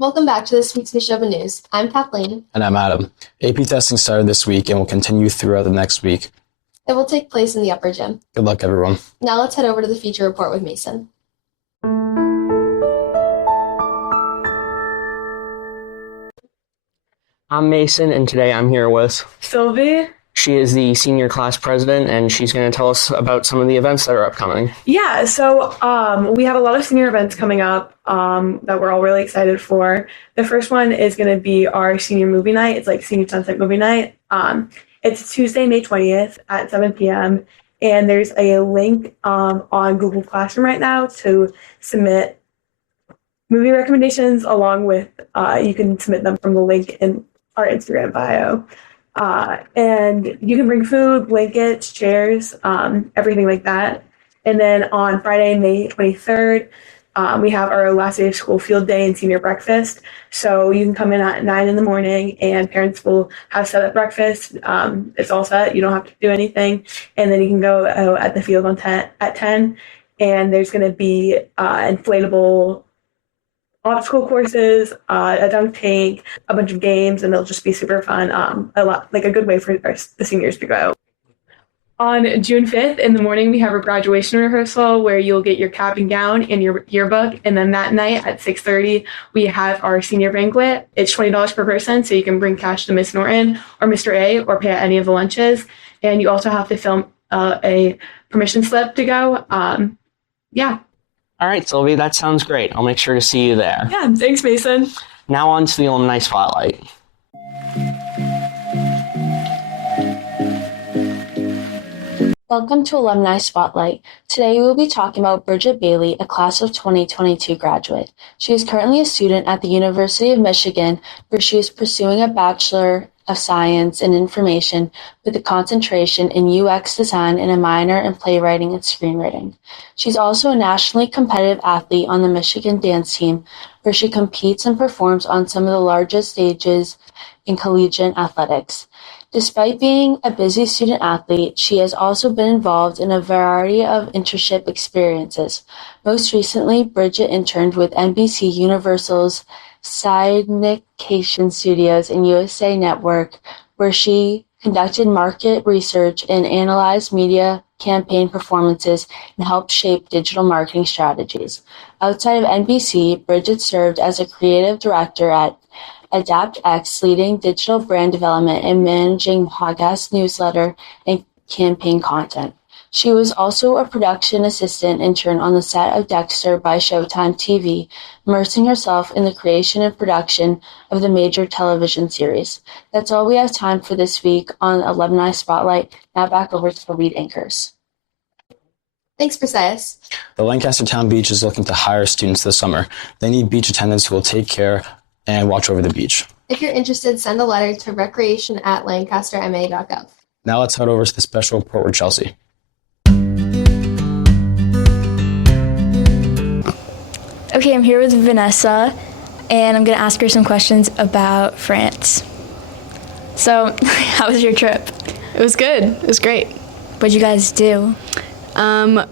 Welcome back to this week's Nashoba News. I'm Kathleen. And I'm Adam. AP testing started this week and will continue throughout the next week. It will take place in the upper gym. Good luck, everyone. Now let's head over to the feature report with Mason. I'm Mason, and today I'm here with Sylvie. She is the senior class president, and she's going to tell us about some of the events that are upcoming. Yeah, so we have a lot of senior events coming up that we're all really excited for. The first one is going to be our senior movie night. It's like senior sunset movie night. It's Tuesday, May 20th at 7 p.m. And there's a link on Google Classroom right now to submit movie recommendations along with, you can submit them from the link in our Instagram bio. And you can bring food, blankets, chairs, everything like that. And then on Friday, May 23rd, we have our last day of school field day and senior breakfast. So you can come in at 9 in the morning and parents will have set up breakfast. It's all set. You don't have to do anything. And then you can go at the field at 10. And there's going to be inflatable obstacle courses, a dunk tank, a bunch of games, and it'll just be super fun. A good way for the seniors to go. On June 5th in the morning, we have a graduation rehearsal where you'll get your cap and gown and your yearbook. And then that night at 6:30, we have our senior banquet. It's $20 per person, so you can bring cash to Miss Norton or Mr. A or pay at any of the lunches. And you also have to film a permission slip to go. All right, Sylvie, that sounds great. I'll make sure to see you there. Yeah, thanks, Mason. Now on to the alumni spotlight. Welcome to Alumni Spotlight. Today we will be talking about Bridget Bailey, a class of 2022 graduate. She is currently a student at the University of Michigan, where she is pursuing a Bachelor of Science in Information with a concentration in UX design and a minor in playwriting and screenwriting. She's also a nationally competitive athlete on the Michigan dance team, where she competes and performs on some of the largest stages in collegiate athletics. Despite being a busy student athlete, she has also been involved in a variety of internship experiences. Most recently, Bridget interned with NBC Universal's Syndication Studios and USA Network, where she conducted market research and analyzed media campaign performances and helped shape digital marketing strategies. Outside of NBC, Bridget served as a creative director at AdaptX, leading digital brand development and managing podcast, newsletter, and campaign content. She was also a production assistant intern on the set of Dexter by Showtime TV, immersing herself in the creation and production of the major television series. That's all we have time for this week on Alumni Spotlight. Now back over to the lead anchors. Thanks, Precis. The Lancaster Town Beach is looking to hire students this summer. They need beach attendants who will take care and watch over the beach. If you're interested, send a letter to recreation@lancasterma.gov. Now let's head over to the special report with Chelsea. Okay, I'm here with Vanessa, and I'm going to ask her some questions about France. So, how was your trip? It was good. It was great. What'd you guys do?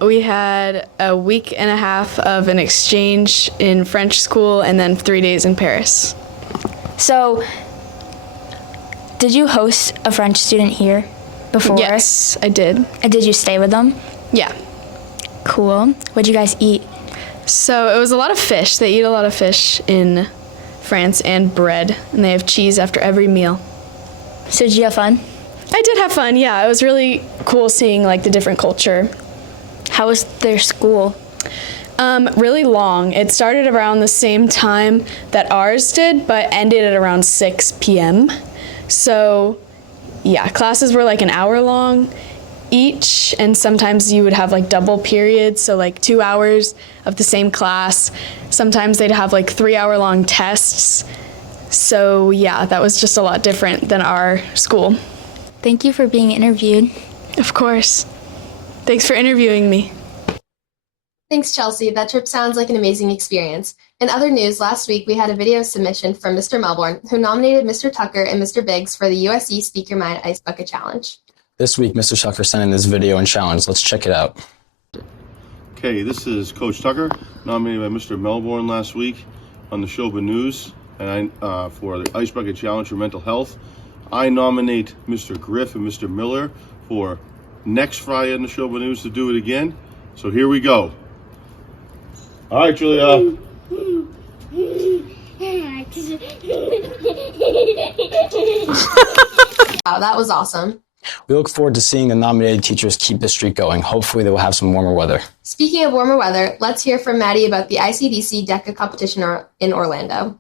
We had a week and a half of an exchange in French school and then 3 days in Paris. So, did you host a French student here before? Yes, I did. And did you stay with them? Yeah. Cool. What'd you guys eat? So it was a lot of fish. They eat a lot of fish in France and bread, and they have cheese after every meal. So did you have fun? I did have fun, yeah. It was really cool seeing like the different culture. How was their school? Really long. It started around the same time that ours did, but ended at around 6 p.m. So yeah, classes were like an hour long each, and sometimes you would have like double periods, so like 2 hours of the same class. Sometimes they'd have like 3 hour long tests. So yeah, that was just a lot different than our school. Thank you for being interviewed. Of course. Thanks for interviewing me. Thanks, Chelsea. That trip sounds like an amazing experience. In other news, last week we had a video submission from Mr. Melbourne, who nominated Mr. Tucker and Mr. Biggs for the USC Speak Your Mind Ice Bucket Challenge. This week, Mr. Tucker sent in this video and challenge. Let's check it out. Okay, this is Coach Tucker, nominated by Mr. Melbourne last week. on the Nashoba News, and for the Ice Bucket Challenge for Mental Health. I nominate Mr. Griff and Mr. Miller for next Friday on the Nashoba News to do it again. So here we go. All right, Julia. Wow, that was awesome. We look forward to seeing the nominated teachers keep this streak going. Hopefully they will have some warmer weather. Speaking of warmer weather, let's hear from Maddie about the ICDC DECA competition in Orlando.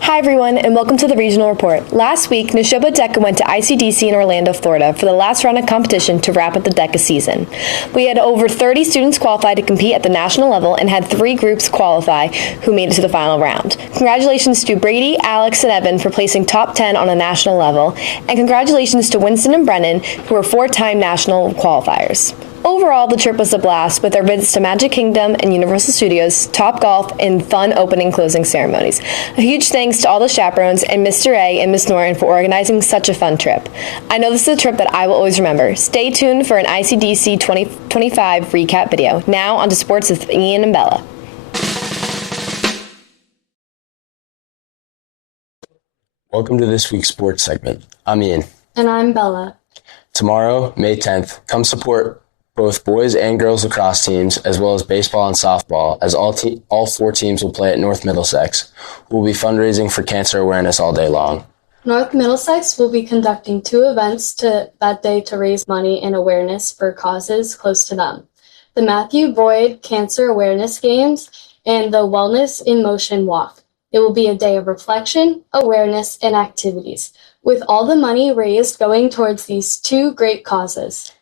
Hi everyone, and welcome to the Regional Report. Last week, Nashoba DECA went to ICDC in Orlando, Florida for the last round of competition to wrap up the DECA season. We had over 30 students qualify to compete at the national level and had 3 groups qualify who made it to the final round. Congratulations to Brady, Alex, and Evan for placing top 10 on a national level, and congratulations to Winston and Brennan, who were 4-time national qualifiers. Overall, the trip was a blast with our visits to Magic Kingdom and Universal Studios, Topgolf, and fun opening and closing ceremonies. A huge thanks to all the chaperones and Mr. A and Miss Norton for organizing such a fun trip. I know this is a trip that I will always remember. Stay tuned for an ICDC 2025 recap video. Now on to sports with Ian and Bella. Welcome to this week's sports segment. I'm Ian. And I'm Bella. Tomorrow, May 10th, come support both boys and girls lacrosse teams, as well as baseball and softball, as all 4 teams will play at North Middlesex. We'll be fundraising for cancer awareness all day long. North Middlesex will be conducting 2 events that day to raise money and awareness for causes close to them. The Matthew Boyd Cancer Awareness Games and the Wellness in Motion Walk. It will be a day of reflection, awareness, and activities, with all the money raised going towards these 2 great causes.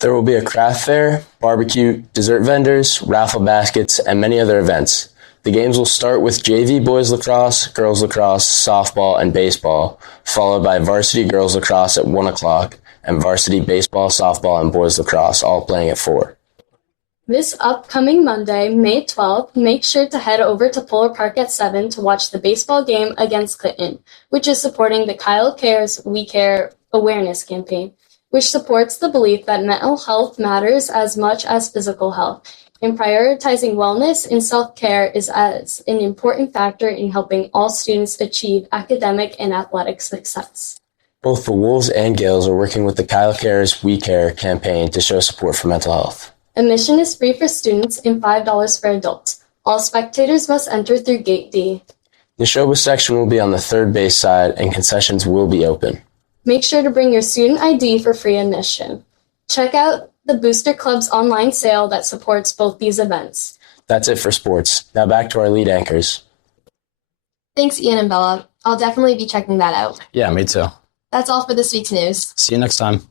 There will be a craft fair, barbecue, dessert vendors, raffle baskets, and many other events. The games will start with JV boys lacrosse, girls lacrosse, softball, and baseball, followed by varsity girls lacrosse at 1 o'clock and varsity baseball, softball, and boys lacrosse, all playing at 4. This upcoming Monday, May 12th, make sure to head over to Polar Park at 7 to watch the baseball game against Clinton, which is supporting the Kyle Cares We Care awareness campaign, which supports the belief that mental health matters as much as physical health, and prioritizing wellness and self-care is as an important factor in helping all students achieve academic and athletic success. Both the Wolves and Gales are working with the Kyle Cares We Care campaign to show support for mental health. Admission is free for students and $5 for adults. All spectators must enter through Gate D. The Nashoba section will be on the third base side, and concessions will be open. Make sure to bring your student ID for free admission. Check out the Booster Club's online sale that supports both these events. That's it for sports. Now back to our lead anchors. Thanks, Ian and Bella. I'll definitely be checking that out. Yeah, me too. That's all for this week's news. See you next time.